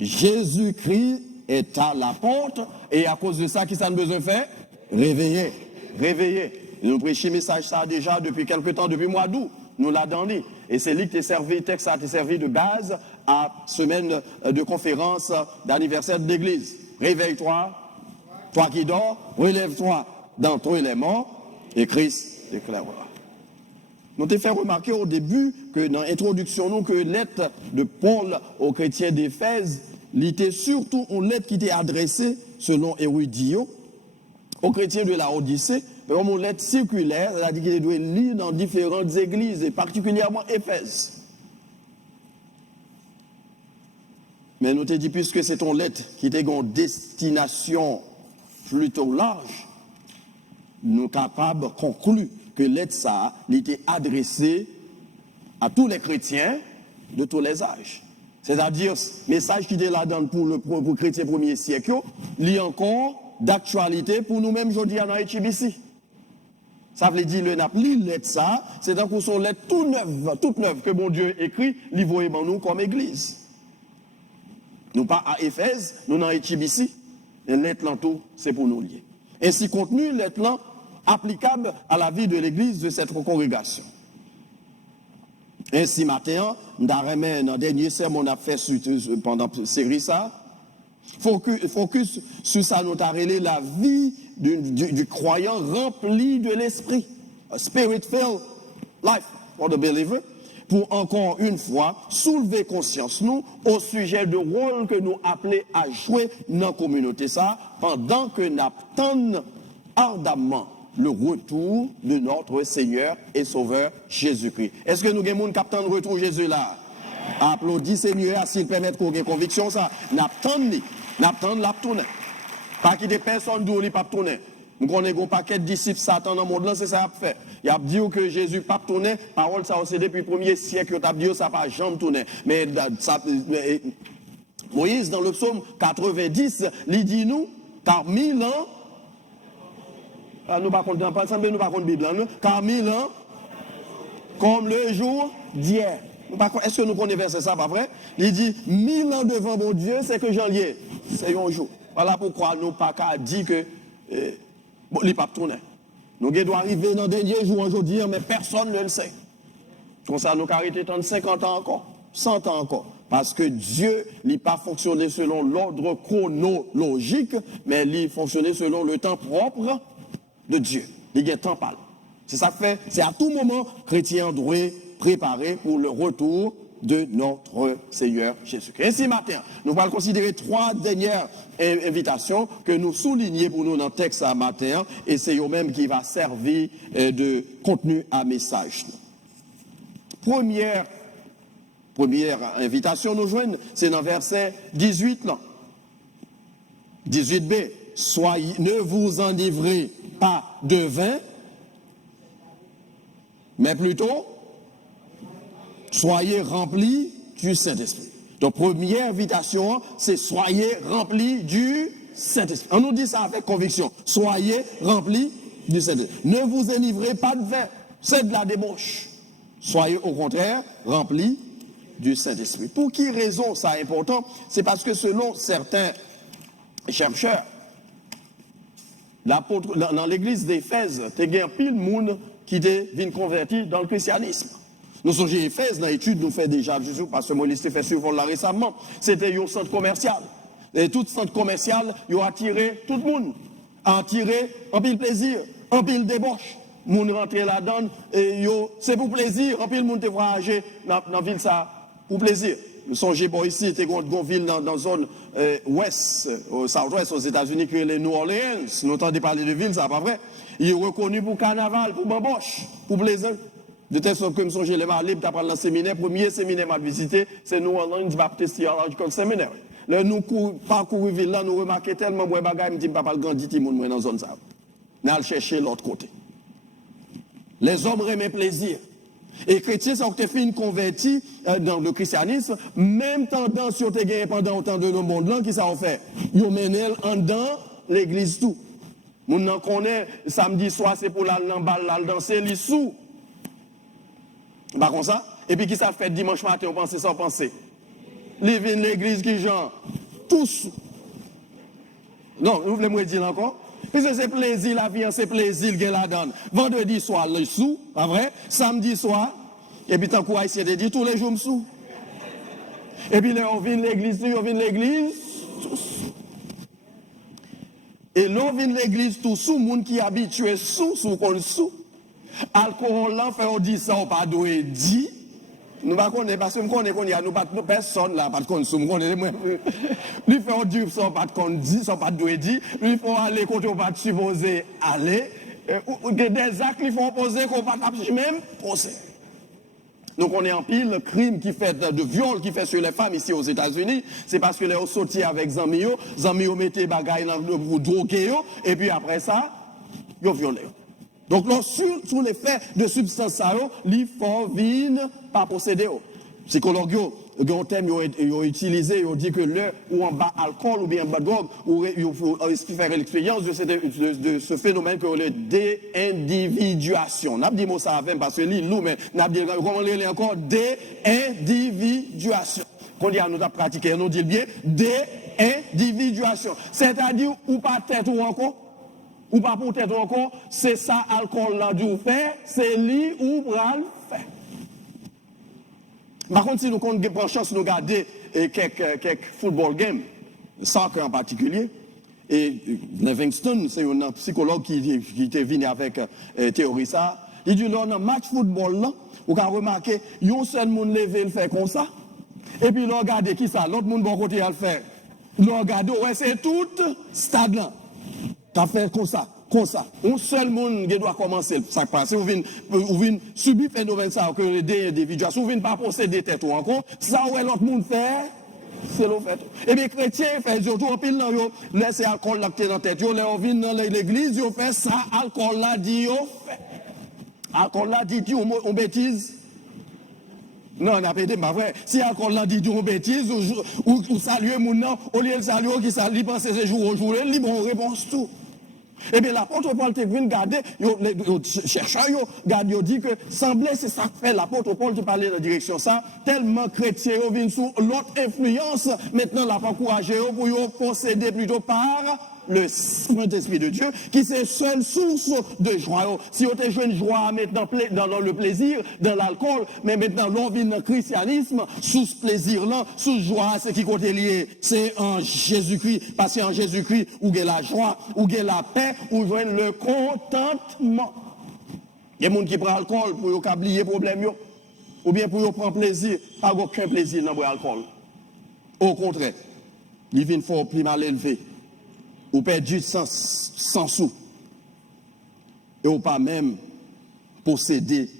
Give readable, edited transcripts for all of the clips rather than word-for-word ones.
Jésus-Christ est à la porte, et à cause de ça, qui ça nous besoin de faire? Réveiller. Réveiller. Nous prêchons le message ça déjà depuis quelque temps, depuis le mois d'août. Nous l'avons dit. Et c'est lui qui t'a servi, texte a servi de gaz à semaine de conférence d'anniversaire de l'église. Réveille-toi, toi qui dors, relève-toi d'entre les morts, et Christ éclairera. Nous t'ai fait remarquer au début que dans l'introduction, que lettre de Paul aux chrétiens d'Éphèse, était surtout une lettre qui était adressée, selon Érudio, aux chrétiens de la Odyssée, mais comme une lettre circulaire, c'est-à-dire qu'il doit lire dans différentes églises, et particulièrement Éphèse. Mais nous t'ai dit, puisque c'est une lettre qui était une destination plutôt large, nous sommes capables de conclure que lettre ça était adressée à tous les chrétiens de tous les âges. C'est-à-dire, message qui est là-dedans pour le chrétien premier siècle, il y a encore d'actualité pour nous-mêmes aujourd'hui dans HBC. Ça veut dire, le napli, lettre ça, c'est un coup son lettre toute neuve que bon Dieu écrit, livre nous comme église. Nous pas à Éphèse, nous dans HBC, et lettre l'entour, c'est pour nous lier. Ainsi, contenu, lettre là, applicable à la vie de l'église de cette congrégation. Ainsi, matin, dans le dernier sermon, on a fait pendant la série ça, focus sur ça, nous avons relé la vie du croyant rempli de l'esprit. A spirit-filled life for the believer. Pour encore une fois soulever conscience nous au sujet du rôle que nous appelons à jouer dans la communauté ça, pendant que nous attendons ardemment le retour de notre Seigneur et Sauveur Jésus-Christ. Est-ce que nous avons un captain de retour de Jésus là? Applaudis Seigneur s'il permet qu'on ait conviction ça. N'attendons la tourner. Pas qu'il y ait personne d'où il pas tourner. Nous connaissons un paquet de disciples Satan dans le monde là, c'est ça qu'il a fait. Il a dit que Jésus pas tourné, parole ça c'est depuis le premier siècle, il a dit ça pas jamais tourné. Mais Moïse dans le psaume 90, il dit nous car 1000 ans nous pas contre Bible, car 1000 ans comme le jour d'hier. Est-ce que nous connaissons verset ça, pas vrai? Il dit 1000 ans devant mon Dieu, c'est que j'en liais. C'est un jour. Voilà pourquoi nous pas qu'à dire que il n'est pas tourné. Nous devons arriver dans le dernier jour aujourd'hui, mais personne ne le sait. Comme ça, nous avons arrêté 50 ans encore, 100 ans encore. Parce que Dieu n'a pas fonctionné selon l'ordre chronologique, mais il fonctionné selon le temps propre de Dieu. Il y a un temps pâle. C'est ça que fait, c'est à tout moment, chrétien doit préparer pour le retour de notre Seigneur Jésus-Christ. Ainsi, matin, nous allons considérer 3 dernières invitations que nous soulignons pour nous dans le texte à matin, et c'est eux-mêmes qui va servir de contenu à message. Première invitation, nous joignons, c'est dans verset 18 là. 18b. Ne vous enivrez pas de vin, mais plutôt soyez remplis du Saint-Esprit. Donc, première invitation, c'est soyez remplis du Saint-Esprit. On nous dit ça avec conviction. Soyez remplis du Saint-Esprit. Ne vous enivrez pas de vin, c'est de la débauche. Soyez au contraire remplis du Saint-Esprit. Pour qui raison ça est important? C'est parce que selon certains chercheurs, dans l'église d'Éphèse, il y a pile de monde qui vient converti dans le christianisme. Nous sommes à Éphèse, dans l'étude, nous faisons déjà, parce que Moïse fait suivre là récemment, c'était un centre commercial. Et tout centre commercial, il a attiré tout le monde, a attiré un pile plaisir, un pile débauche. Le monde rentre là-dedans, et c'est pour plaisir, un pile monde te voyager dans la ville, ça, pour plaisir. Nous songez bon ici, c'était une ville dans la zone ouest, au south-ouest aux États-Unis, que les New Orleans. Nous entendons parler de ville, ça pas vrai. Il est reconnu pour carnaval, pour bamboche, pour plaisir. De telle sorte que nous songez les malibres, tu as parlé dans le séminaire, premier séminaire m'a visité, c'est New Orleans Baptist Theological Seminary. Là, nous parcourons ville là, nous remarquons tellement de bagages, nous disons papa le grandit, tout le monde dans la zone ça. Nous allons chercher l'autre côté. Les hommes remettent plaisir. Et les chrétiens, ça ont fait une convertie dans le christianisme, même tendance sur te gagné pendant autant de nos mondes là, qui ça ont fait. Ils ont mené en dedans l'église tout. Nous n'en connaissons, samedi soir, c'est pour la danser, les sous. Pas comme ça. Et puis qui ça fait dimanche matin, on pense sans penser. ils viennent l'église qui genre, tous. Non, vous voulez me dire encore? Parce que c'est plaisir, la vie, c'est plaisir qu'elle la donne. Vendredi soir, le sous, pas vrai? Samedi soir, et puis tant qu'on essayer de dire tous les jours, me sous. Et puis là, on vient l'église, tous. Et là, on vient l'église, tous sous, monde qui habitué sous, qu'on sous. Alcool, là, fait, on dit ça, on pas doit dire. Nous ne connaissons pas, parce que nous connaissons, nous pas personne là, pas de consomme. Nous faisons dire ça, pas de conduire, ça, pas de dire. Nous faisons aller quand on pas supposé aller. Des actes qui font poser qu'on pas même poser. Donc on est en pile, le crime qui fait de viol qui fait sur les femmes ici aux États-Unis, c'est parce que les ont sorti avec Zamio mettaient bagaille pour droguer, et puis après ça, ils ont violé. Donc, là, sur les faits de substance, il faut venir pas posséder. Psychologues, ils ont utilisé, ils ont dit que le ou en bas alcool ou bien en bas drogue, il faut faire l'expérience de ce phénomène que le déindividuation. On a dit ça avec parce que l'île, mais on a dit comment on encore déindividuation. Qu'on dit à nous pratiquer, on dit bien déindividuation. C'est-à-dire, ou pas tête ou encore. Ou pas pour tête encore, c'est ça, alcool là, du fait, c'est lui ou pral fait. Par contre, si nous prenons chance de regarder quelques football games, soccer en particulier, et Livingston, c'est un psychologue qui était venu avec théorie ça, il dit dans un match football là, vous avez remarqué, il y a un seul monde levé le fait comme ça, et puis regardez qui ça, l'autre monde bon côté à le faire. Regardez, ouais, c'est tout stade là. T'as fait comme ça. Un seul monde qui doit commencer, ça passe. Vous venez subir le phénomène ça, que les déindividuations, vous venez pas posséder tête ou encore, ça où l'autre monde fait, c'est le fait. Et bien, chrétiens, fait, surtout en pile, laissez alcool là dans tête, yo, là, on vient dans l'église, yo fait ça, alcool là dit, yo fait. Alcool là dit, on bêtise. Non, on a pété, pas vrai. Si alcool là dit, on bêtise, ou saluer mon nom, au lieu de saluer, qui salue, penser ce jour au jour, libre, réponse tout. Eh bien, l'apôtre Paul te vient garder, chercheur, il dit que semblait c'est ça que fait l'apôtre Paul qui parlait dans la direction ça, tellement chrétien, il vient sous l'autre influence, maintenant l'a encouragé pour posséder plutôt par le Saint-Esprit de Dieu, qui c'est seule source de joie. Si on te joue une joie maintenant dans le plaisir, dans l'alcool, mais maintenant l'on vit dans le christianisme, sous ce plaisir-là, sous joie, c'est qui côté lié, c'est en Jésus-Christ, parce qu'en Jésus-Christ, où il y a la joie, où il y a la paix, où il y a le contentement. Il y a des gens qui prennent l'alcool pour oublier les problèmes, ou bien pour prendre plaisir, pas aucun plaisir dans l'alcool. Au contraire, ils viennent fort plus mal élevé. Ou perdu sans sous. Et ou pas même posséder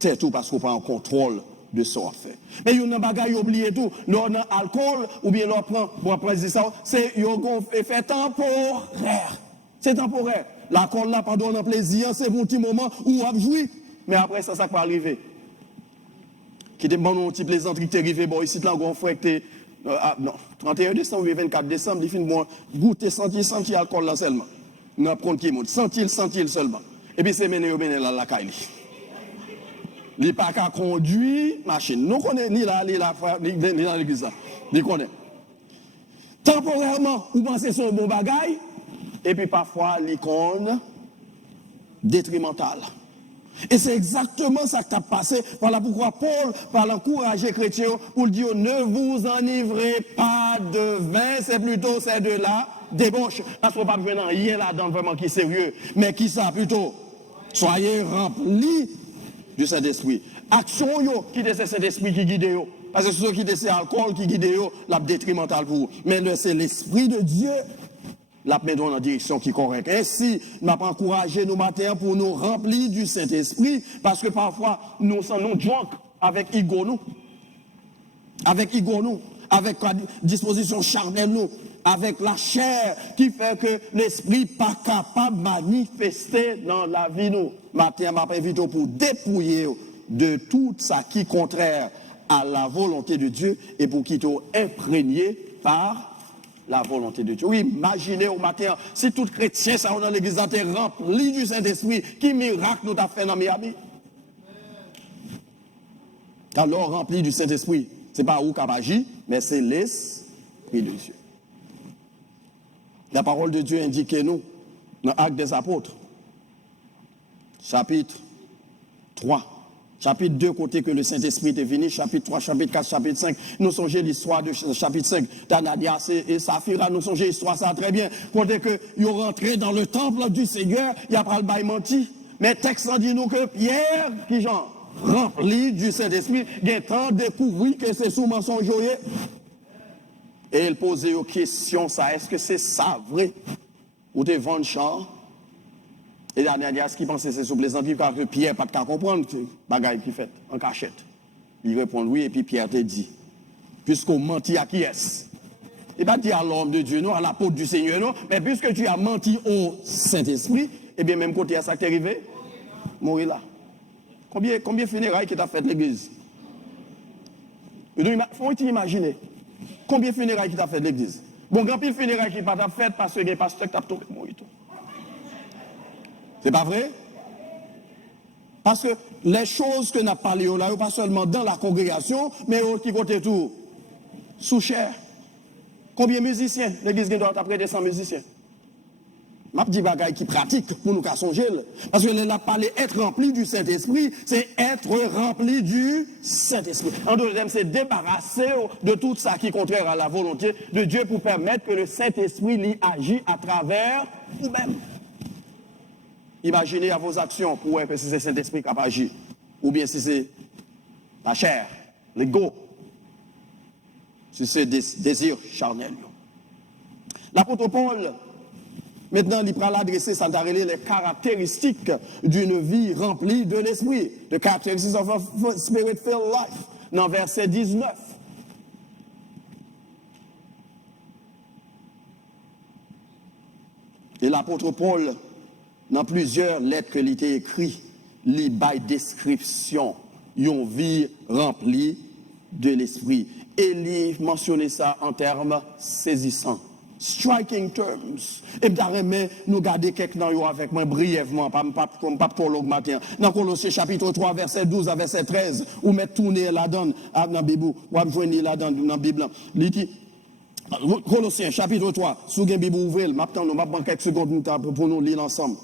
tête ou parce qu'on pas en contrôle de ce qu'on fait. Mais il y a un bagage oublié tout. L'on a alcool ou bien l'on prend, ça, c'est un effet temporaire. C'est temporaire. L'alcool là, pendant un plaisir, c'est un petit moment où on a joué. Mais après ça, ça peut arriver. Qui te demande un petit plaisanterie qui t'est arrivé, bon, ici, là, on frère, non, 31 décembre ou 24 décembre, il finit bon, goûter, sentir alcool là seulement. Nous apprenons qui monte, sentir seulement. Et puis c'est mené là, la caille. Il n'est pas qu'à conduire machine. Nous connaissons ni là, ni dans l'église là. Nous connaissons. Temporairement, vous pensez sur un bon bagaille, et puis parfois, l'icône détrimental. Et c'est exactement ça qui a passé. Voilà pourquoi Paul va encourager les chrétiens pour dire ne vous enivrez pas de vin, c'est plutôt c'est de la débauche. Parce qu'on n'a pas besoin de rien là-dedans vraiment qui est sérieux. Mais qui ça plutôt? Soyez remplis du Saint-Esprit. Action yo, qui est ce Saint-Esprit qui guide yo. Parce que ceux qui sont alcool qui guide yo, la détrimental pour vous. Mais c'est l'Esprit de Dieu. La mettre dans la direction qui est correcte. Ainsi, nous avons encouragé nos matins pour nous remplir du Saint-Esprit, parce que parfois, nous sommes drunk avec ego nous, avec la disposition charnelle nous, avec la chair qui fait que l'Esprit n'est pas capable de manifester dans la vie nous. Matin, je m'invite pour dépouiller de tout ça qui est contraire à la volonté de Dieu et pour qu'il soit imprégné par la volonté de Dieu. Oui, imaginez au matin, si tout chrétien, ça, dans l'église, est rempli du Saint-Esprit, qui miracle nous a fait dans Miami? Alors, rempli du Saint-Esprit, ce n'est pas où qu'a agi, mais c'est l'Esprit de Dieu. La parole de Dieu indique nous, dans l'Acte des Apôtres, chapitre 3, chapitre 2, côté que le Saint-Esprit est venu, chapitre 3, chapitre 4, chapitre 5, nous songeons l'histoire de chapitre 5 d'Ananias et Saphira, nous songeons l'histoire ça très bien, côté que ils sont rentrés dans le temple du Seigneur, il y a pas le bail menti, mais texte dit nous que Pierre, qui genre rempli du Saint-Esprit, il a tant découvert que c'est sous mensonge. Et il posait une question, ça, est-ce que c'est ça vrai? Ou te vend champ? Et Ananias qui pensait c'est sous plaisanterie, car que Pierre pas de comprendre ce bagaille qui fait en cachette. Il répond oui, et puis Pierre te dit, puisqu'on menti à qui est-ce? Il va dire à l'homme de Dieu, non, à l'apôtre du Seigneur, non, mais puisque tu as menti au Saint-Esprit, eh bien même côté à ça qui est arrivé, mourir là. Combien funérailles que tu as fait l'église? Il faut imaginer. Combien de funérailles qui t'a fait l'église? Bon, grand pile funérailles qui t'a fait parce que les pasteurs t'a tout mourir. C'est pas vrai? Parce que les choses que n'a parlé là, pas seulement dans la congrégation, mais qui côté tout sous chair. Combien de musiciens? L'église doit apprêter 100 musiciens. Ma petite bagaille qui pratique pour nous qu'à songer. Parce que là, parler être rempli du Saint-Esprit, c'est être rempli du Saint-Esprit. En d'autres termes, c'est débarrasser de tout ça qui est contraire à la volonté de Dieu pour permettre que le Saint-Esprit lui agit à travers vous-même. Imaginez à vos actions pour voir que si c'est le Saint-Esprit qui agit, ou bien si c'est la chair, l'ego, si c'est des désirs charnels. L'apôtre Paul, maintenant, il prend l'adresser, ça t'a relé les caractéristiques d'une vie remplie de l'esprit. The characteristics of a spirit-filled life. Dans verset 19. Et l'apôtre Paul, dans plusieurs lettres qu'il a écrites, il by description, une vie remplie de l'esprit. Et il mentionnait ça en termes saisissants. Striking terms. Et bien, nous garder quelques noms avec moi brièvement, comme pas pour l'augmenter. Dans Colossiens chapitre 3, verset 12 à verset 13, ou mettre tourner là-dedans, dans la Bible, ou joindre là-dedans, dans la Bible. Colossiens chapitre 3, sous la Bible ouvrez, maintenant, nous avons quelques secondes pour nous lire ensemble.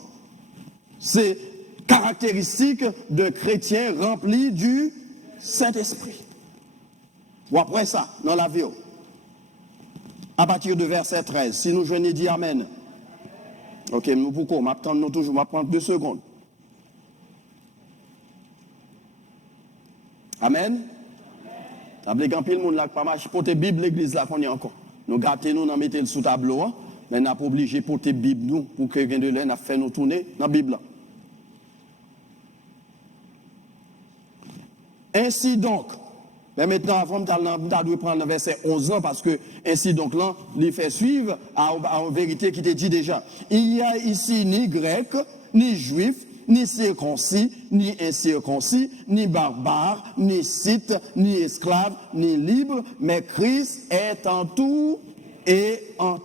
C'est caractéristique de chrétiens remplis du Saint-Esprit. Ou après ça, dans la vie. À partir de verset 13, si nous venons dire Amen. Ok, nous pourquoi? Maintenant, toujours, on va prendre 2 secondes. Amen. Ça veut dire qu'en pile, le monde là, pas marche pour tes Bibles, l'église là, qu'on y a encore. Nous gâtons, nous, nous mettons sous tableau, hein, mais nous n'avons pas obligé pour tes Bibles, nous, pour que quelqu'un de l'air, nous fait nous tourner dans la Bible là. Ainsi donc, mais maintenant, avant, nous devons prendre le verset 11 ans parce que, ainsi donc là, il fait suivre à une vérité qui te dit déjà. Il n'y a ici ni grec, ni juif, ni circoncis, ni incirconcis, ni barbare, ni scythe, ni esclave, ni libre, mais Christ est en tout et en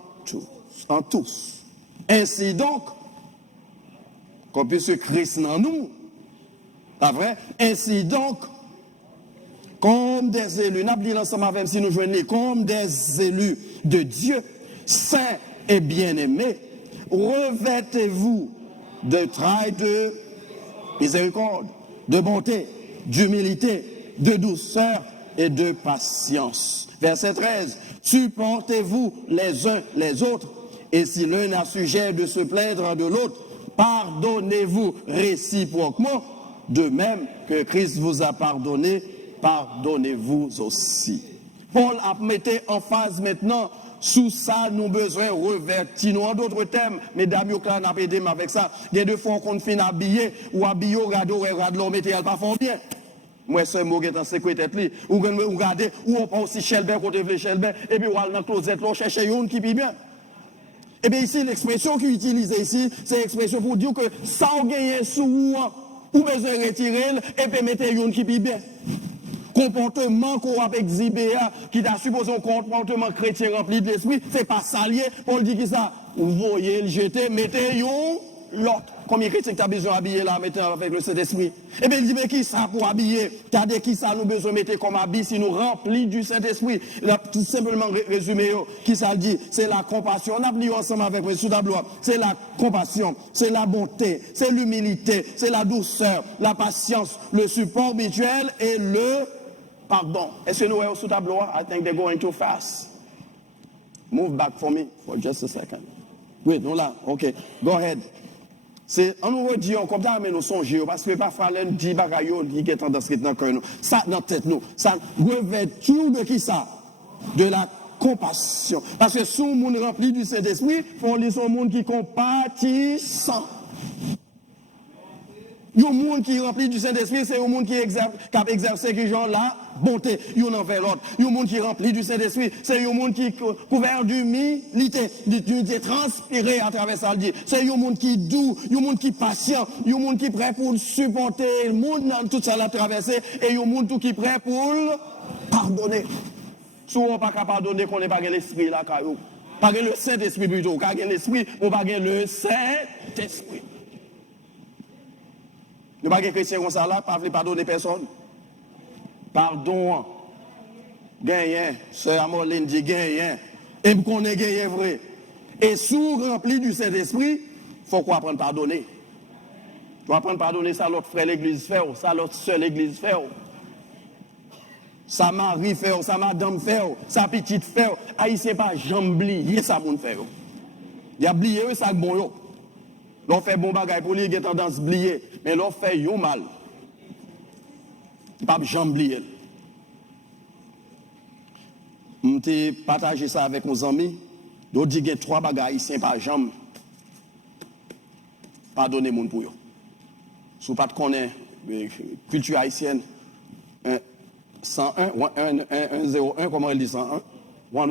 tous. Ainsi donc, comme puisque Christ en nous, pas vrai? Ainsi donc, comme des élus, n'a pas ensemble avec si nous joignons, comme des élus de Dieu, saints et bien-aimés, revêtez-vous de traits de miséricorde, de bonté, d'humilité, de douceur et de patience. Verset 13, supportez-vous les uns les autres, et si l'un a sujet de se plaindre de l'autre, pardonnez-vous réciproquement, de même que Christ vous a pardonné, pardonnez-vous aussi. Paul a mis en phase maintenant, sous ça, nous besoin revêtir. En d'autres termes, mesdames, vous avez aidé avec ça. Il y a 2 fois qu'on finit habillé, ou habillé, ou regardez, mettez pas fort bien. Moi, c'est moi qui est en sécurité. Ou regardez, ou on prend aussi Shelbert, côté de Shelbert, et puis on va dans le closet, on cherche une qui vit bien. Et bien ici, l'expression qu'il utilise ici, c'est l'expression pour dire que sans gagner sous ou besoin de retirer, et puis mettre une qui vit bien. Comportement qu'on a exhibé, qui t'a supposé un comportement chrétien rempli de l'esprit, c'est pas salier. On dit que ça, vous voyez le jeter, mettez l'autre. combien de chrétiens tu as besoin d'habiller là maintenant avec le Saint-Esprit? Eh bien, il dit, mais qui ça pour habiller? Regardez qui ça nous besoin de mettre comme habit si nous remplis du Saint-Esprit? Il a tout simplement résumé, qui ça dit? C'est la compassion. On a pris ensemble avec le sous-tableau. C'est la compassion, c'est la bonté, c'est l'humilité, c'est la douceur, la patience, le support mutuel et le pardon. Est-ce que nous sommes sous tableau? I think they're going too fast. Move back for me for just a second. Oui, nous là, ok. Go ahead. C'est, on nous redit, comme ça, mais nous songeons, parce que parfois, l'un dit, bagayo, dit qu'il y a tendance dans le cœur, nous. Ça, dans la tête, nous. Ça revêt-tu de qui ça? De la compassion. Parce que si on est rempli du Saint-Esprit, il faut lire un monde qui compatissant. Il y a un monde qui est rempli du Saint-Esprit, c'est un monde qui exerce ces gens-là, bonté, il y en a envers l'autre. Il y a un monde qui est rempli du Saint-Esprit, c'est un monde qui est couvert d'humilité, d'unité transpirée à travers ça. C'est un monde qui est doux, il y a un monde qui est patient, il y a un monde qui est prêt pour supporter le monde dans tout ça la traversée, et il y a un monde qui est prêt pour pardonner. Souvent, on n'est pas capable de pardonner qu'on n'est pas l'esprit là, pas le Saint-Esprit plutôt, car l'esprit, on pas le Saint-Esprit. Nous ne sommes pas chrétiens comme ça là, pas pardonner personne. Pardon. Gagnant. Sœur Amoline dit gagnant. Et qu'on est gagnant vrai. Et sous rempli du Saint-Esprit, il faut qu'on apprenne à pardonner. Tu vas apprendre à pardonner ça l'autre frère l'église fait, ça l'autre seule l'église fait. Ça mari fait, ça madame fait, ça petite fait. Haïtien pas jamblier ça moun fait. Il a oublié ça bon yo. L'on fait bon bagay pour lui, il a tendance à oublier. Mais l'on fait yo mal. Il ne peut pas oublier. Je partagé ça avec mes amis. Ils disent qu'il y a 3 bagailles ici, pas jamais. Pardonnez moun pour eux. Si vous ne connaissez pas la culture haïtienne, 101, 101, comment elle dit 101? 101,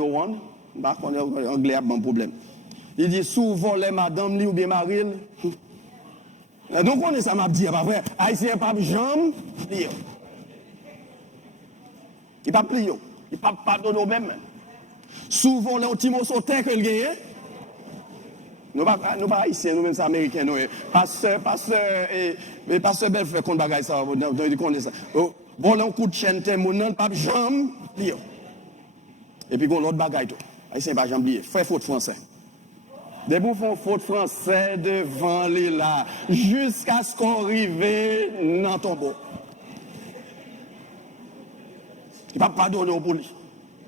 je ne connais pas anglais, pas de problème. Il dit, souvent les madame ou bien Marine. Donc on est ça m'a dit, pas vrai. Haïtien pas jambe plié. Il pas plié. Il pas pardonner au même. Souvent les petits mots sautés que le gagne. Nous pas haïtiens, nous même ça américains nous. Pasteur belle fait qu'on bagaille ça, on connaît ça. Bon là on coup de chaîne mon pas jambe plié. Et puis on l'autre bagaille tout. Haïtien pas jambe plié. Frère faute français. Des bons font faute français devant les là, jusqu'à ce qu'on arrive dans ton tombeau. Il ne va pas pardonner au poli.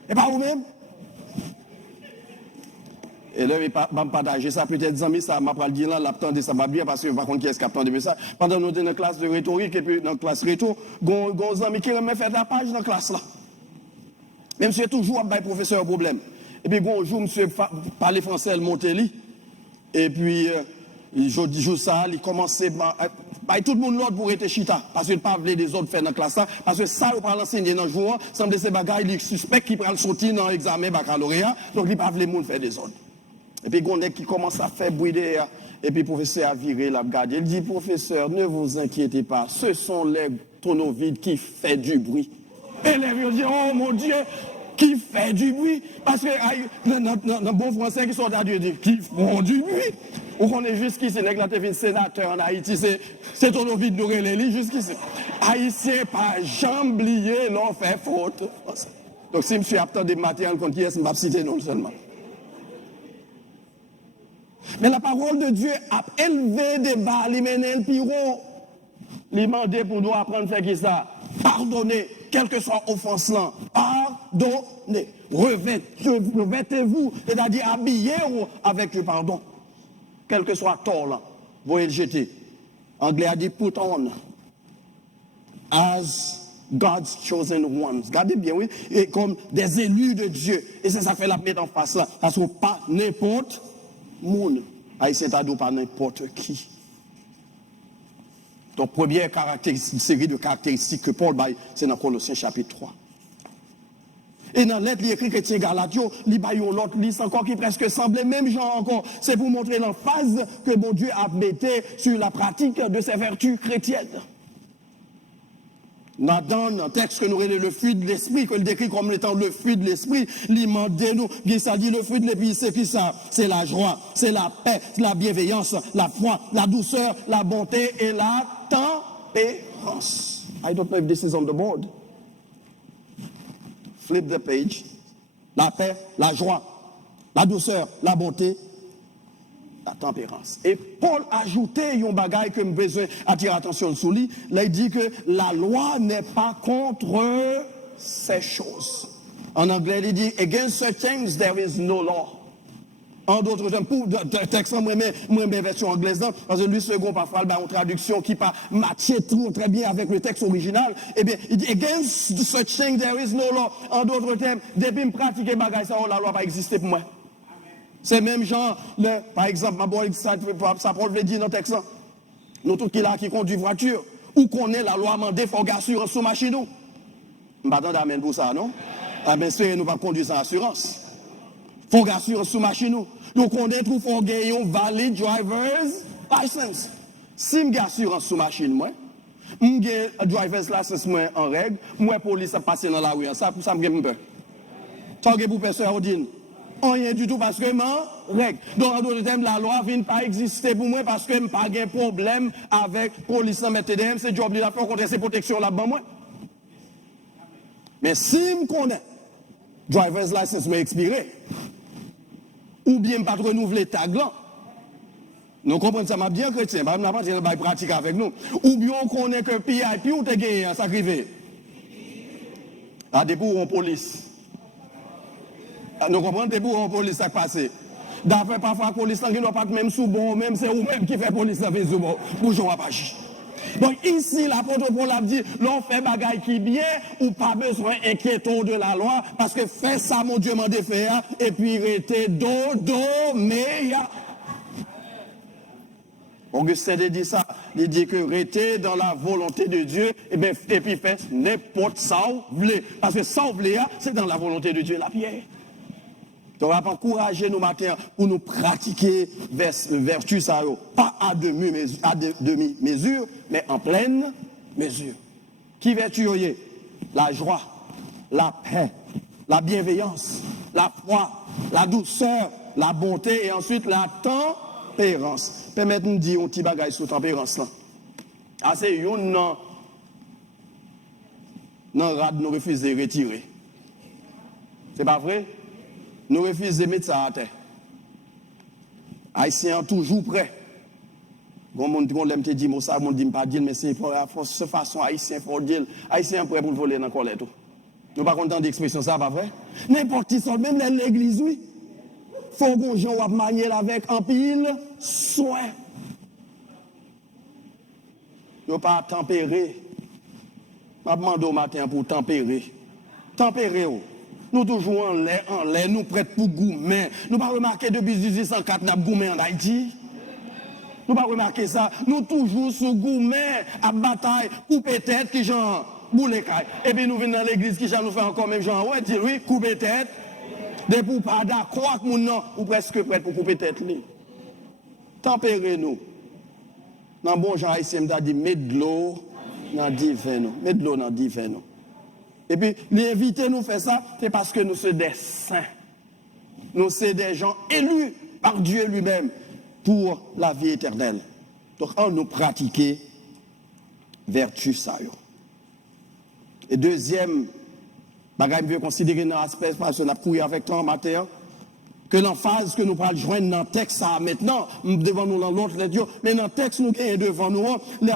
Et pas vous-même. Et là, il va partager ça, peut-être des amis, ça m'a pas le dire là, l'attendre, ça m'a bien, parce que par contre, qui est-ce qui a attendu ça? Pendant que nous étions dans la classe de rhétorique, et puis dans la classe rhéto, il y a des amis qui remettent faire la page dans la classe là. Même si toujours un professeur problème. Et puis, un jour, monsieur parlait français, il montait lui. Et puis, je joue ça, il commençait par tout le monde l'autre pour être chita. Parce qu'il ne pas des autres faire dans la classe là. Parce que ça, il va l'enseigner dans le jour, semble ces bagailles, il suspect qu'il prend le sortir dans l'examen baccalauréat. Donc, il ne pas les monde faire des autres. Et puis, il y a qui commence à faire bruit derrière. Et puis, le professeur a viré la garde. Il dit, professeur, ne vous inquiétez pas. Ce sont les tonneaux vides qui font du bruit. Et les vieux disent, oh mon Dieu, qui fait du bruit. Parce que dans bon français qui sont à Dieu, qui font du bruit. Ou qu'on est jusqu'ici, c'est un sénateur en Haïti, c'est ton envie de nous relayer jusqu'ici. Haïtien, pas jamblier, non, fait faute. Donc si monsieur a des matériels contre qui est-ce que je vais citer non seulement. Mais la parole de Dieu a élevé des bas, il mène le piro. Il m'a demandé pour nous apprendre à faire qui ça? Pardonnez, quelle que soit offense là. Pardonnez. Revêtez-vous, c'est-à-dire habillez-vous avec le pardon. Quel que soit tort là, vous pouvez le jeter. Anglais a dit put on as God's chosen ones. Regardez bien, oui, et comme des élus de Dieu. Et c'est ça fait la mettre en face là. Parce que pas n'importe monde. Haïtien t'adou pas n'importe qui. Donc, première série de caractéristiques que Paul baille, c'est dans Colossiens chapitre 3. Et dans l'être, il écrit chrétien Galatio, il baille l'autre liste encore qui presque semble même genre encore. C'est pour montrer l'emphase que bon Dieu a mis sur la pratique de ses vertus chrétiennes. Dans un texte que nous relève le fruit de l'esprit, que le décrit comme étant le fruit de l'esprit, l'imandé nous, ça dit le fruit de l'esprit, c'est qui ça? C'est la joie, c'est la paix, la bienveillance, la foi, la douceur, la bonté et la tempérance. I don't know if this is on the board. Flip the page. La paix, la joie, la douceur, la bonté, la tempérance. Et Paul ajoutait un bagage que je besoin attirer attention sur lui. Là, il dit que la loi n'est pas contre ces choses. En anglais, il dit, against such things there is no law. En d'autres termes, pour texte, moi, version anglaise, parce que lui, second, parfois, il y a une traduction qui pas matché très bien avec le texte original. Eh bien, il dit, against such things there is no law. En d'autres termes, depuis que je pratique les bagages, la loi va exister pour moi. C'est même genre, par exemple, ça Paul veut dire dans le texte, nous tous qui là qui conduit voiture, ou qu'on est la loi mandée, il faut garder assurance sur machine. Je ne m'attends pas pour ça, non? Ah ben, c'est nous pas conduire sans assurance. Il faut garder assurance sur machine. Donc on est tout faut gagner un valid driver's license. Si je garde assurance sur machine, moi, je gagne driver's license moi en règle, moi police a passé dans la rue, ça me gagne peur. Ça gagne pour personne Odine. Rien du tout parce que je règle. Donc, en d'autres termes, la loi ne vient pas exister pour moi parce que je n'ai pas de problème avec la police en MTDM, c'est job de la faire contre ces protections là-bas. Mais si je connais, driver's license m'a expiré, ou bien je pas renouveler tag là, nous comprenons ça, m'a bien chrétien, je n'ai pas de pratique avec nous. Ou bien on connaît que PIP ou te gagné, ça arrive. À des pour en police. Nous comprenons que pour la police ça passe. D'après parfois la police qui ne doit pas même sous bon, même c'est vous-même qui fait police ça fait sous bon, pour jouer à Pachi. Donc ici l'apôtre Paul a dit, l'on fait bagaille qui bien ou pas besoin inquiétant de la loi parce que fait ça mon Dieu m'a défait et puis rester mais Augustin dit ça, il dit que rester dans la volonté de Dieu et puis fait n'importe ça vous voulez parce que ça vous voulez c'est dans la volonté de Dieu la pierre. Donc, on va encourager nos matins pour nous pratiquer vertu, ça, pas à demi-mesure, mais en pleine mesure. Qui vertu, la joie, la paix, la bienveillance, la foi, la douceur, la bonté et ensuite la tempérance. Permettez-nous de dire un petit bagage sur la tempérance. Ah, c'est une non rade nous refusons de retirer. C'est pas vrai? Nous refusons de mettre ça à terre. Haïtiens toujours prêts. Bon, on l'aime te dire, ça, on dit pas dire, mais c'est pour cette façon, Haïtiens, faut dire, Haïtiens prêts pour voler dans le collet. Nous ne pas contents d'expression, ça, pas vrai? N'importe qui sort, même l'église, oui. Faut qu'on joue à manier avec un pile soin. Ne pas tempérer. Je demande au matin pour tempérer. Tempérer, nous toujours en l'air, nous prêts pour gourmet. Nous pas remarqué depuis 1804 nous avons gourmet en Haïti. Nous pas remarqué ça. Nous toujours sous gourmet à bataille couper tête qui genre boule caille. Et puis nous venons dans l'église qui nous fait encore même genre ouais dire oui couper tête. Des pour pas d'accord que nous ou presque prêt pour couper tête li. Tempérer nous. Dans bon genre haïtien m'a dit mettre de l'eau dans divin nous. Mettre de l'eau dans divin nous. Et puis, l'invité nous fait ça, c'est parce que nous sommes des saints. Nous sommes des gens élus par Dieu lui-même pour la vie éternelle. Donc, on nous pratiquer vertu ça. Et deuxième, bagage je veux considérer dans l'aspect, parce que nous avons couru avec toi en matin, que l'emphase que nous parlons joindre dans le texte, ça maintenant, devant nous dans l'autre lecture, mais dans le texte, nous gagnons devant nous, nous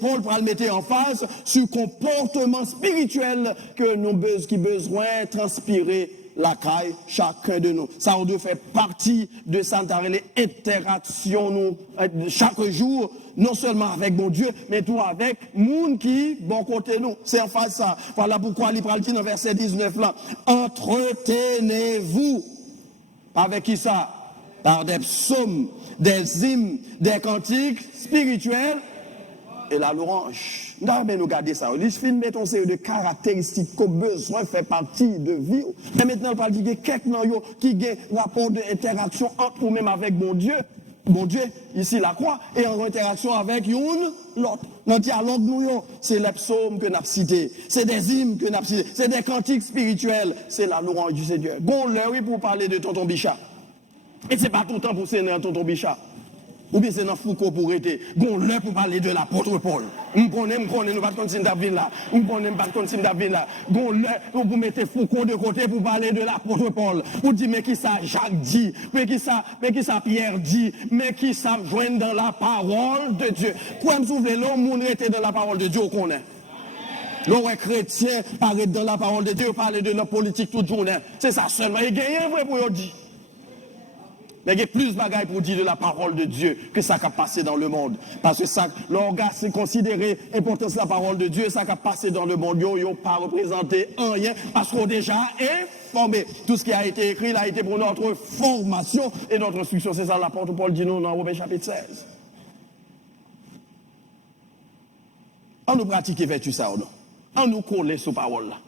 Paul pour le mettre en phase sur le comportement spirituel que nous qui besoin transpirer la caille, chacun de nous. Ça doit faire partie de cette interaction nous, chaque jour, non seulement avec mon Dieu, mais tout avec monde qui, bon côté nous. C'est en phase ça. Voilà pourquoi il parle dans verset 19 là. Entretenez-vous. Avec qui ça? Par des psaumes, des hymnes, des cantiques spirituels et la louange. Nous nous garder ça. Les films mettent une série de caractéristiques qu'on besoin fait partie de vie. Mais maintenant, on parle de quelqu'un qui a un rapport d'interaction entre nous-mêmes avec mon Dieu. bon Dieu, ici la croix, et en interaction avec l'autre. Dans le dialogue, nous, c'est les psaumes que nous avons cités, c'est des hymnes que nous avons cités, c'est des cantiques spirituels, c'est la louange du Seigneur. Bon, l'heure, oui, pour parler de tonton Bichat. Et ce n'est pas tout le temps pour s'énerver tonton Bichat. Ou bien c'est dans Foucault pour être. Bon, l'heure pour parler de l'apôtre Paul. Nous connaissons, nous pas continuer d'avenir là. Nous connaissons pas continuer d'avenir là. Bon, l'heure pour mettre Foucault de côté pour parler de l'apôtre Paul. Pour dire, mais qui ça Jacques dit, mais qui ça Pierre dit, mais qui ça joint dans la parole de Dieu. Quoi me souffle l'homme, était dans la parole de Dieu, on connaît. L'homme chrétien paraît dans la parole de Dieu, parler de la politique toute journée. C'est ça seulement. Il y a rien vrai pour dire. Mais il y a plus de bagailles pour dire de la parole de Dieu que ça qui a passé dans le monde. Parce que ça, l'organe, c'est considéré l'importance de la parole de Dieu, ça qui a passé dans le monde, ils n'ont pas représenté rien, parce qu'on déjà est formé. Tout ce qui a été écrit, il a été pour notre formation et notre instruction. C'est ça l'apôtre Paul dit nous dans Romains chapitre 16. On nous pratique vertu ça ou non? On nous colle sur parole là.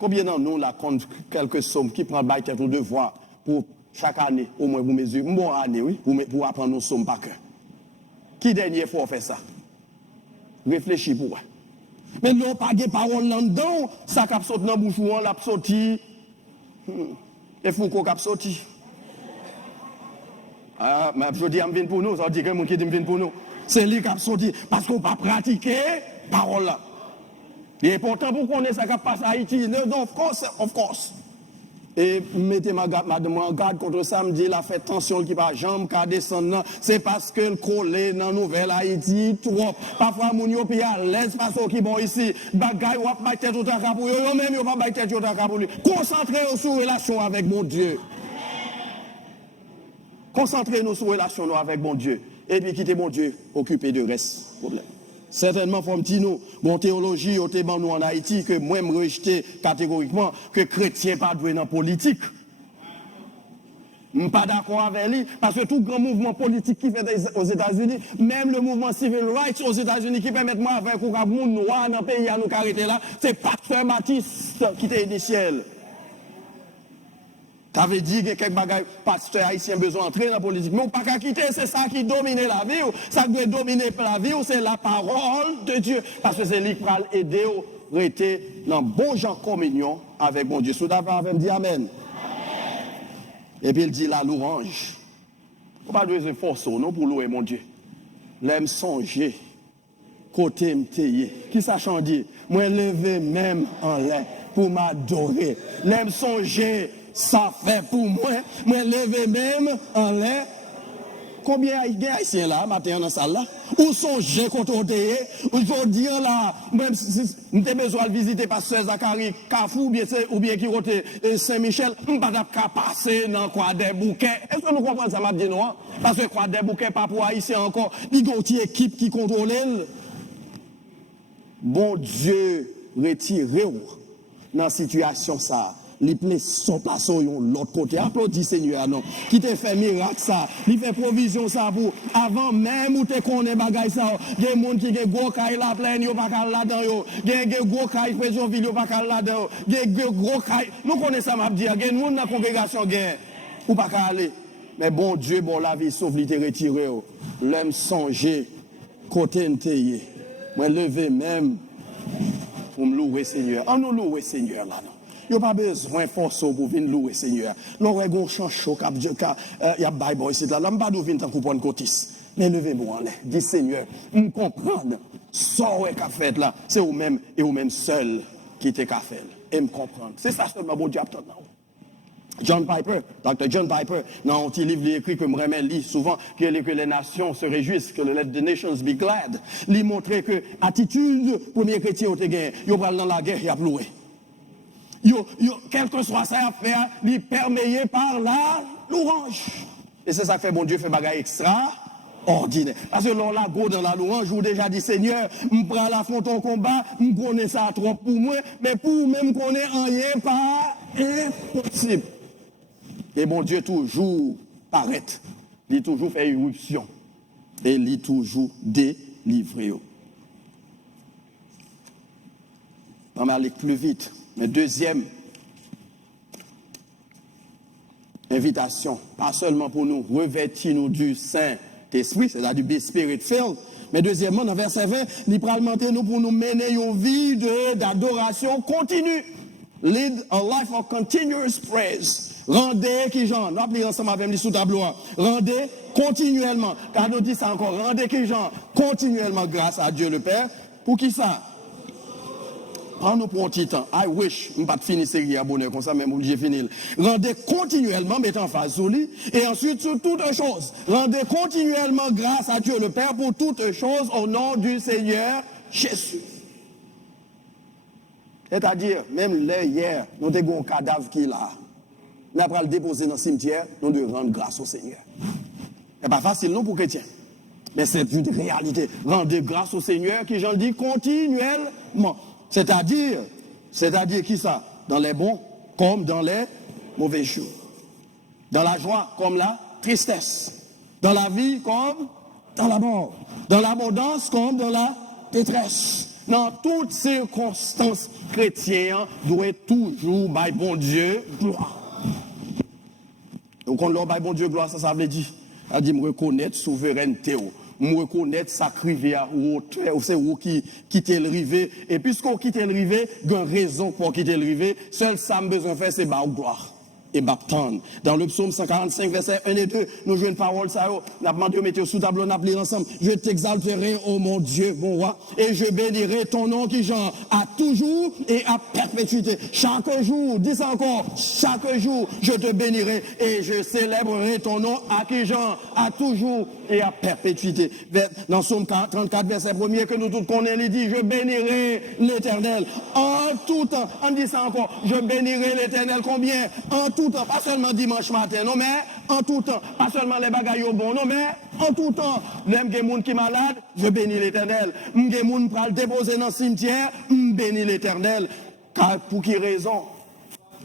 Combien d'entre nous là compte quelques sommes qui prennent bail tête au devoir pour chaque année, au moins, vous mesurez, bon année, oui, pour apprendre nos sommes par cœur. Qui dernière fois fait ça? Réfléchis pour moi. Mais nous, pas de parole là-dedans, ça cap sauté dans la bouche, on l'a sorti. Et Foucault cap sorti. Ah, mais je dis, je viens pour nous, ça dit que mon qui dit, je pour nous. C'est lui qui a sorti, parce qu'on va pratiquer parole là. Il est important pour qu'on ait ça qui passe à Haïti. Non, of course. Et mettez ma en garde contre ça, me dit la fait tension qui va jambe qu'à descendre, c'est parce que le collé dans Nouvelle Haïti trop. Parfois moun yo pi à l'aise parce qui bon ici, bagay ou pas tête au traka pour yo même yo pas tête au traka pour lui. Concentrez-vous sur relation avec mon Dieu. Concentrez-nous sur relation avec mon Dieu et puis quittez mon Dieu occupé de reste problème. Certainement, pour nous, bon théologie, au débat nous en Haïti, que moi, je rejeter catégoriquement que chrétien pas doué dans la politique. Je ne suis pas d'accord avec lui, parce que tout grand mouvement politique qui fait aux États-Unis, même le mouvement civil rights aux États-Unis qui permet moi avec un monde noir dans le pays à nous arrêter là, c'est Pasteur Baptiste qui était initial. Ça veut dire que quelques bagages pasteurs haïtiens besoin d'entrer dans la politique. Mais on ne peut pas quitter, c'est ça qui domine la vie. Ça qui doit dominer la vie, c'est la parole de Dieu. Parce que c'est lui qui va aider à rester dans bon genre communion avec mon Dieu. Sous d'abord, avec me dit Amen. Et puis il dit la louange. On ne peut pas donner force non pour louer mon Dieu. L'aime songer, côté m'teye. Qui ça chante? Moi lever même en l'air pour m'adorer. L'aime songer. Ça fait pour moi, moi lever même en l'air. Combien il y a haïtiens là, matin dans la salle là? Où sont les côtés? Aujourd'hui là, même si nous avons besoin de visiter Pasteur Zachary Kafou ou bien qui côté Saint-Michel, nous ne pouvons pas passer dans quoi des bouquets. Est-ce que nous comprenons ça, m'a dit non? Parce que quoi des bouquets, pas pour haïtiens encore, il y a une équipe qui contrôle. Bon Dieu, retirez-vous dans la situation ça. Il place son place de l'autre côté. Applaudis Seigneur, non. Qui te fait miracle ça. Il fait provision ça pour. Avant même où tu connais bagay ça. Il y a des gens qui ont gros caille la plaine, ils pas là-dedans. Il y a des gros caille Pétionville, ils pas là-dedans. Il y a des gros caille. Nous connaissons ça, m'a dit. Il y a des gens dans la congrégation ou pas aller. Mais bon Dieu, bon la vie, sauf il te retiré. L'homme songer, côté n'teye. Moi lever même pour me louer Seigneur. On nous louer Seigneur là, non. Il n'y a pas besoin de force pour venir louer Seigneur. L'on a un champ chaud, il y a un Bible ici, là, je ne pas venir tant pour une cotis. Mais levez-moi en l'air, dis Seigneur, je comprends, ça qu'a fait là, c'est vous-même et vous-même seul qui t'es qu'a fait. Et me comprendre. C'est ça seulement bon Dieu attend. John Piper, Dr. John Piper, dans un petit livre écrit que je remets lit souvent, que les nations se réjouissent, que let the nations be glad. Il montrait que l'attitude premier chrétien au gagné, il va dans la guerre, il a loué. Quel que soit ça à faire, il est perméé par la louange. Et c'est ça que fait bon Dieu fait bagaille extraordinaire. Parce que l'on la go dans la louange, je vous déjà dit Seigneur, je prends la front au combat, je connais ça trop pour moi, mais pour même connaît rien pas impossible. Et bon Dieu toujours paraît, il toujours fait irruption et il toujours délivré. On va aller plus vite. Mais deuxième invitation, pas seulement pour nous revêtir nous du Saint-Esprit, c'est-à-dire be spirit-filled, mais deuxièmement, dans verset 20, il va demander nous pour nous mener une vie d'adoration continue. Lead a life of continuous praise. Rendez, qui Jean, nous appelons ensemble avec lui sous tableau, rendez continuellement, car nous dit ça encore, rendez qui Jean, continuellement grâce à Dieu le Père. Pour qui ça? Prends-nous pour un petit temps. I wish, je ne pas finir série à bonheur comme ça, même où j'ai fini. Rendez continuellement, mettez en face sur lui, et ensuite sur toutes choses. Rendez continuellement grâce à Dieu le Père pour toutes choses au nom du Seigneur Jésus. C'est-à-dire, même là, hier, nous avons un cadavre qui est là. Nous avons le déposer dans le cimetière, nous devons rendre grâce au Seigneur. Ce n'est pas facile, non, pour chrétiens. Mais c'est une réalité. Rendez grâce au Seigneur, qui, j'en dis, continuellement. C'est-à-dire qui ça? Dans les bons comme dans les mauvais jours. Dans la joie comme la tristesse. Dans la vie comme dans la mort. Dans l'abondance comme dans la détresse. Dans toutes circonstances, chrétiens doivent toujours, by bon Dieu, gloire. Donc, quand l'on by bon Dieu, gloire, ça veut dire, ça dit, me reconnaître souveraineté. Me reconnaître sacrifier ou c'est où qui quitter le rivet et puisqu'on quitte le rivet il y a une raison pour quitter le rivet seul ça me besoin faire c'est bas gloire et baptême. Dans le psaume 145 verset 1 et 2 nous jouons une parole ça n'a demandé de mettre sous tableau n'a lire ensemble. Je t'exalterai ô mon Dieu mon roi et je bénirai ton nom qui genre à toujours et à perpétuité. Chaque jour, dis ça encore, chaque jour je te bénirai et je célébrerai ton nom à qui genre à toujours et à perpétuité. Dans Psaume 34 verset 1er que nous tous connaissons, il dit je bénirai l'Éternel en tout temps. On dit ça encore, je bénirai l'Éternel combien? En tout temps, pas seulement dimanche matin, non mais en tout temps, pas seulement les bagailles au bon, non mais en tout temps. Même des gens qui sont malades, je bénis l'Éternel. Des gens qui vont le déposer dans le cimetière, je bénis l'Éternel. Car pour qui raison?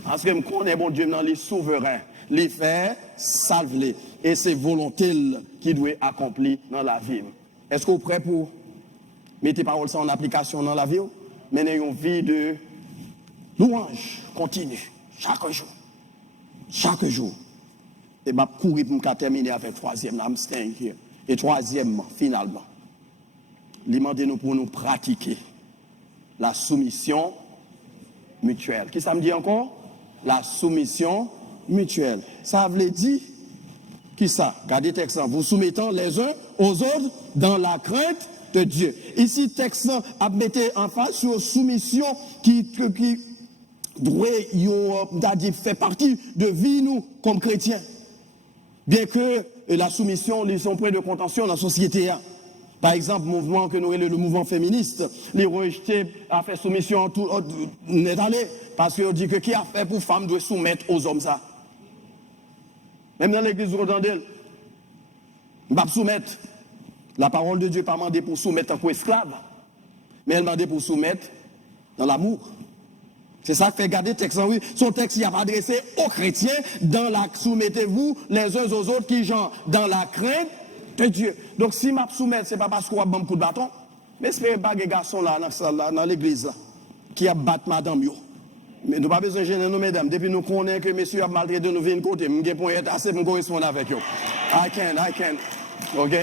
Parce que je connais bon Dieu dans les souverains, les fait salver. Et c'est volonté qui doit accomplir dans la vie. Est-ce que vous êtes prêts pour mettre paroles en application dans la vie? Mener une vie de louange continue, chaque jour. Chaque jour. Et je courir pour me terminer avec troisième, I'm staying here. Et troisièmement, finalement, demandez-nous pour nous pratiquer la soumission mutuelle. Qui ça me dit encore? La soumission mutuelle. Ça veut dire, qui ça? Regardez texte, vous soumettant les uns aux autres dans la crainte de Dieu. Ici, texte a mis en face sur soumission qui doit fait partie de vie nous comme chrétiens. Bien que la soumission, ils sont près de contention dans la société. Par exemple, le mouvement que nous avons, le mouvement féministe, les rejetés a fait soumission tout n'est allé parce qu'on dit que qui a fait pour femme doit soumettre aux hommes ça. Même dans l'église, vous entendez, on va soumettre. La parole de Dieu pas demandé pour soumettre en tant qu'esclave, mais elle m'a demandé pour soumettre dans l'amour. C'est ça que fait garder texte. Oui, son texte il a adressé aux chrétiens dans la soumettez-vous les uns aux autres qui genre dans la crainte de Dieu. Donc si m'a soumettre c'est pas parce qu'on a un coup de bâton, mais c'est pas des garçons là dans l'église là qui a battu madame yo. Mais nous pas besoin de gêner nous mesdames depuis nous connaissons que messieurs a maltraité de nous venir côté, m'gé pour être assez pour correspondre avec eux. I can. OK?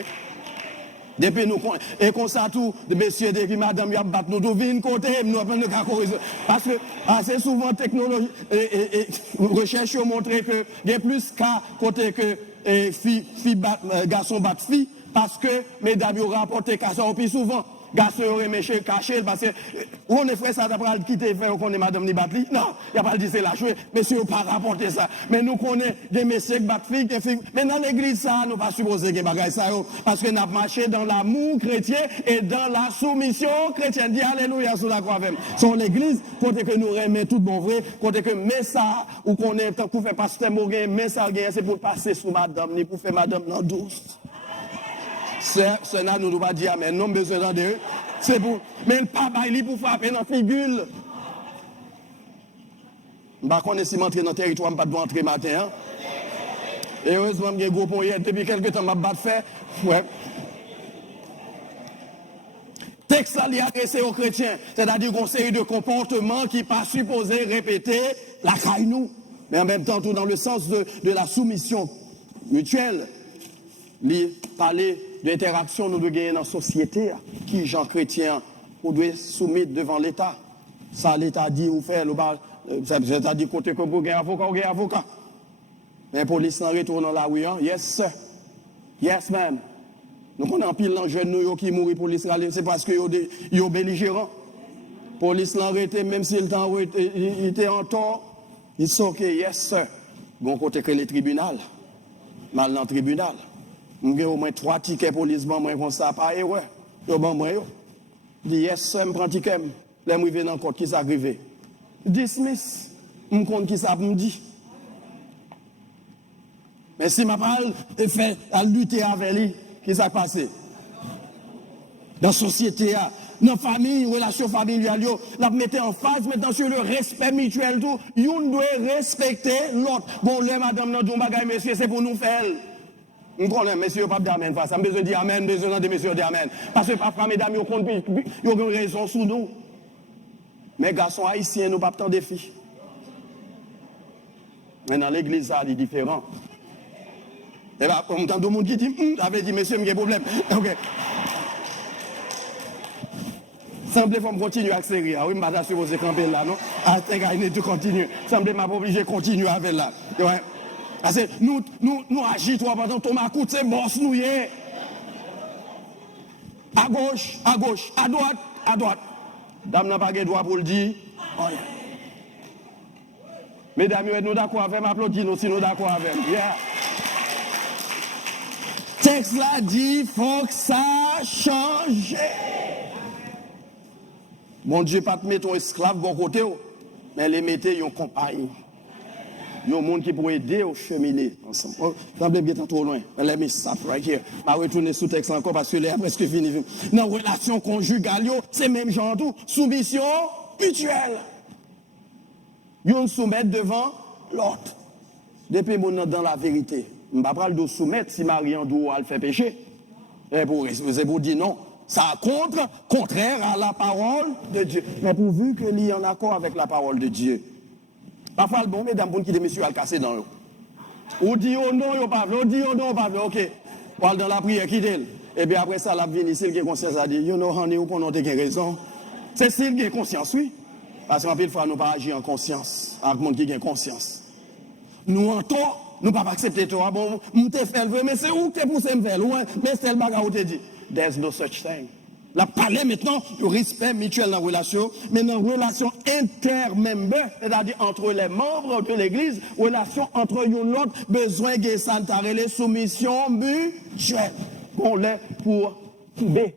Depuis nous et comme ça tout de messieurs depuis madame y a battu nous venir côté nous pas de correspondre parce que assez souvent technologie et recherche montré que il y a plus cas côté que garçon bat fille parce que mesdames y rapporté cas ça plus souvent garçon aurait méché caché parce que on est frère ça d'après quitter faire qu'on est madame ni batli non il y a pas dit c'est la jouer monsieur pas rapporter ça mais nous connaît des messieurs qui battent filles des filles mais dans l'église ça nous pas supposé que bagaille ça parce que n'a marché dans l'amour chrétien et dans la soumission chrétienne dit alléluia sur la croix même sur l'église côté que nous remet tout bon vrai côté que mais ça ou qu'on est tant qu'on fait pasteur Morgan mais ça c'est pour passer sous madame ni pour faire madame non douce. C'est là nous ne pas dire amen, non besoin d'en dire. C'est pour mais pas bailler pour frapper dans figure. Je ne connais pas si m'entrer dans le territoire, je ne pas entrer matin. Hein? Et heureusement, j'ai un gros point hier, depuis quelques temps, je ne pas faire. Ouais. Texte est adressé aux chrétiens, c'est-à-dire qu'on série de comportements qui ne sont pas supposés répéter la caille nous. mais en même temps, tout dans le sens de la soumission mutuelle. Il parler d'interaction nous devons gagner dans la société, qui, gens chrétiens, on doit soumettre devant l'État. Ça, l'État dit ou fait, l'État dit côté que vous avez avocat. Mais la police en retourne dans la rue, yes, sir. Yes, ma'am. Nous connaissons pile de jeunes qui mourent pour l'Israël, c'est parce qu'ils sont belligérants. La police l'a arrêté, même s'il était en tort, ils sont OK, yes, sir. Bon côté que les tribunaux, mal dans le tribunal. J'ai au moins 3 tickets police, moi, comme ça, pas erreur. Yo, bon, moi, yo. Je dis, yes, sir, je prends ticket. Là, je vais dans le code, qui s'est arrivé. Dismiss. Je compte qui ça me dit. Mais si ma parole est fait à lutter avec lui, qui s'est passé? Dans la société, dans la famille, relations familiales, la mettre en phase maintenant sur le respect mutuel. Tout, on doit respecter l'autre. Bon, là, madame, nous disons, monsieur, c'est pour nous faire. Nous connaissons, messieurs, pas d'amen face. Ça me besoin de dire amen, besoin de messieurs dire amen. Parce que parfois, mesdames, ils ont raison sur nous. Mais garçons haïtiens, nous pas tant de filles. Mais dans l'église, ça, c'est différent. Et bien, on entend tout le monde qui dit, avait dit, monsieur, il y a un problème. OK. Semblez faut me continuer à accélérer. Oui, je ne vais pas supposer camper là, non? Attends, il faut continuer. Semblez m'a obligé de continuer avec là. Ouais. Parce que nous agissons pendant que Thomas Coute, c'est boss nous y est. À gauche, à droite. Dame n'a pas de droit pour le dire. Oh, yeah. Mesdames, nous d'accord avec m'applaudir, nous si nous d'accord avec. Yeah. Texte là dit, faut que ça change. Mon Dieu, pas te mettre un esclave bon côté, mais les mettez en compagnie. Il y a un monde qui pourrait aider au cheminer ensemble. Oh, ça me bien trop loin. Let me stop right here. Je vais retourner sous texte encore parce que c'est presque fini. Dans la relation conjugale, c'est même genre tout. Soumission mutuelle. Ils se soumettent devant l'autre. Depuis mon dans la vérité. Je ne vais pas le soumettre si Marie en doit le faire pécher. Et c'est pour dire non. Ça contraire à la parole de Dieu. Mais pourvu que l'il y en accord avec la parole de Dieu. Parfois, le bon, mesdames, qui des messieurs à le casser dans eux. Ou dit oh non, il pas ou dit oh non, pas ok. Parle dans la prière, quittez-le. Et bien après ça, la vie, s'il y a conscience à dire, you know, honey, ou qu'on a raison. C'est s'il y a conscience, oui. Parce qu'en plus, fois, nous pas agir en conscience, avec le monde qui a conscience. Nous, en tort, nous ne pouvons pas accepter toi. Bon, nous te fait le mais c'est où que tu es poussé me faire, mais c'est le bagage où tu dis. There's no such thing. La parler maintenant du respect mutuel dans la relation, mais dans la relation intermembre, c'est-à-dire entre les membres de l'Église, relation entre une autre, besoin de s'entarrer les soumissions mutuelles. On l'est pour couper,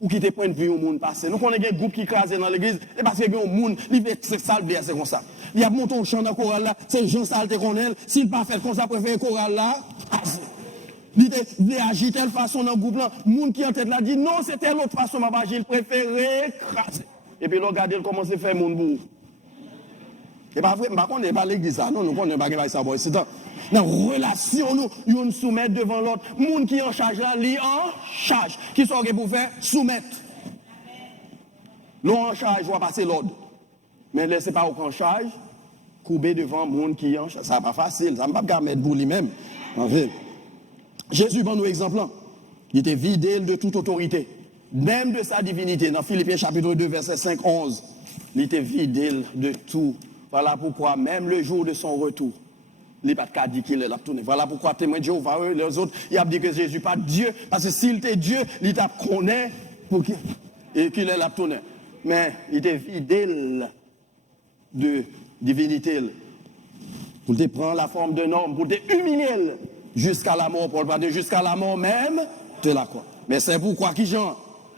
ou quitter point de vue au monde passé. Nous connaissons des groupes qui crasent dans l'Église, et parce qu'il y a un monde, il fait c'est salvé, c'est comme ça. Il y a monté au chant dans le choral là, c'est Jean Salte qu'on est, s'il pas fait comme ça, préfère le choral là, il agit de telle façon dans le groupe là, le monde qui en tête là dit non, c'est telle autre façon, ma il préfère écraser. Et puis, regardez comment c'est fait, mon bout. Et pas vrai, on n'est pas l'église, non, nous ne connaissons pas ça. C'est dans la relation, nous soumettons devant l'autre. Le monde qui est en charge là, lui en charge. Qui sont pour faire soumettre. L'on en charge, va passer l'ordre. Mais laissez pas en charge, couper devant le monde qui est en charge. Ça n'est pas facile, ça ne va pas mettre pour lui-même. Jésus, bon nous exemple, il était vidé de toute autorité, même de sa divinité. Dans Philippiens chapitre 2, verset 5-11, il était vidé de tout. Voilà pourquoi, même le jour de son retour, il n'a pas dit qu'il est là tourné. Voilà pourquoi témoin de Jéhovah, les autres, il a dit que Jésus n'est pas Dieu, parce que s'il était Dieu, il t'a connaît et qu'il est là tourné. Mais il était vidé de divinité. Pour te prendre la forme d'un homme, pour te humilier jusqu'à la mort, Paul va dire jusqu'à la mort même de la croix. Mais c'est pourquoi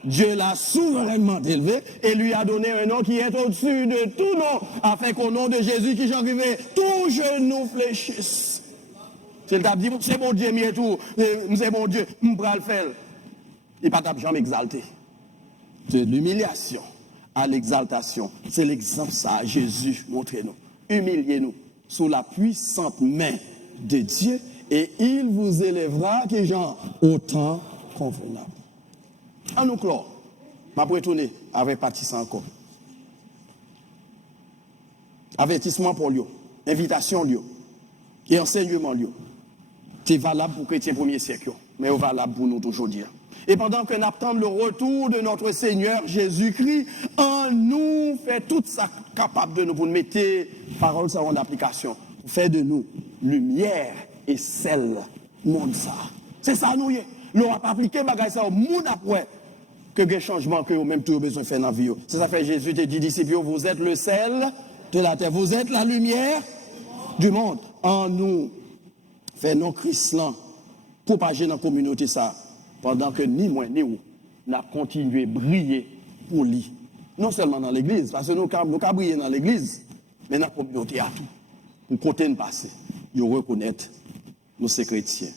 Dieu l'a souverainement élevé et lui a donné un nom qui est au-dessus de tout nom, afin qu'au nom de Jésus qui j'en arrivé, tout genou fléchisse. S'il t'a dit, c'est mon Dieu, mais tout, c'est mon Dieu, je vais le faire. Il ne peut pas jamais exalter. De l'humiliation à l'exaltation. C'est l'exemple ça, Jésus, montrez-nous. Humiliez-nous sous la puissante main de Dieu et il vous élèvera qui genre autant convenable. En nous clore, je vais retourner avec Patissant encore. Avertissement pour lui, invitation lui. Et enseignement, c'est valable pour les chrétiens premier siècle, mais c'est valable pour nous aujourd'hui. Et pendant que nous attendons le retour de notre Seigneur Jésus-Christ, en nous fait tout ça capable de nous pour mettre parole ça en application, pour faire de nous lumière et sel monde ça. C'est ça nous y est. Nous avons appliqué bagay ça au monde après que des changements que même tout besoin de faire dans la vie. C'est ça fait Jésus te dit disciples, vous êtes le sel de la terre, vous êtes la lumière du monde. En nous fait non Christ propager dans la communauté ça. Pendant que ni moi ni vous, nous avons continué à briller pour lui. Non seulement dans l'église, parce que nous avons brillé dans l'église, mais dans la communauté à tout. Pour côté de passer, nous reconnaître nous sommes chrétiens.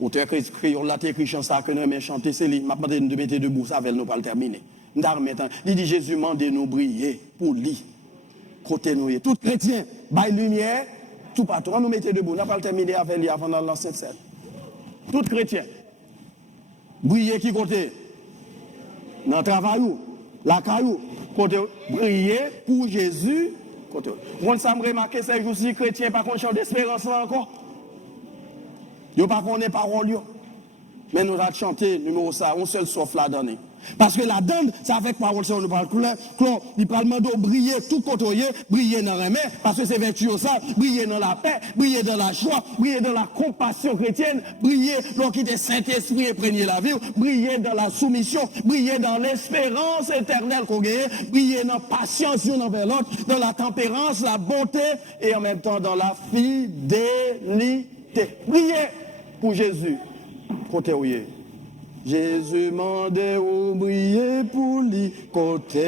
Auteur créole là, écrit chanson que nous aimons chanter, c'est lui. Je vais de mettre debout, ça va nous pas le terminer. Il dit Jésus m'a de nous briller pour lui. Côté nous, tout chrétien, bail lumière, tout partout. On nous mettait debout, on n'a pas le terminer avec lui avant dans l'ancienne scène. Tout chrétien. Briller qui côté? Dans le travail, la caillou, côté briller pour Jésus, côté. Moi, ça me remarque, c'est que aussi chrétien, par contre, chant d'espérance encore. Yo pas connaît parole yo. Mais nous allons chanter numéro ça, on seul sauf la donne. Parce que la donne, c'est avec parole ça on nous parle couleur, il parle de briller tout côté, briller dans la main parce que c'est vertu ça, briller dans la paix, briller dans la joie, briller dans la compassion chrétienne, briller lorsqu'il est Saint-Esprit imprégné la vie, briller dans la soumission, briller dans l'espérance éternelle qu'on gagne, briller dans la patience l'un envers l'autre, dans la tempérance, la bonté et en même temps dans la fidélité. Briller pour Jésus. Côté où Jésus m'a dit briller pour lui côté.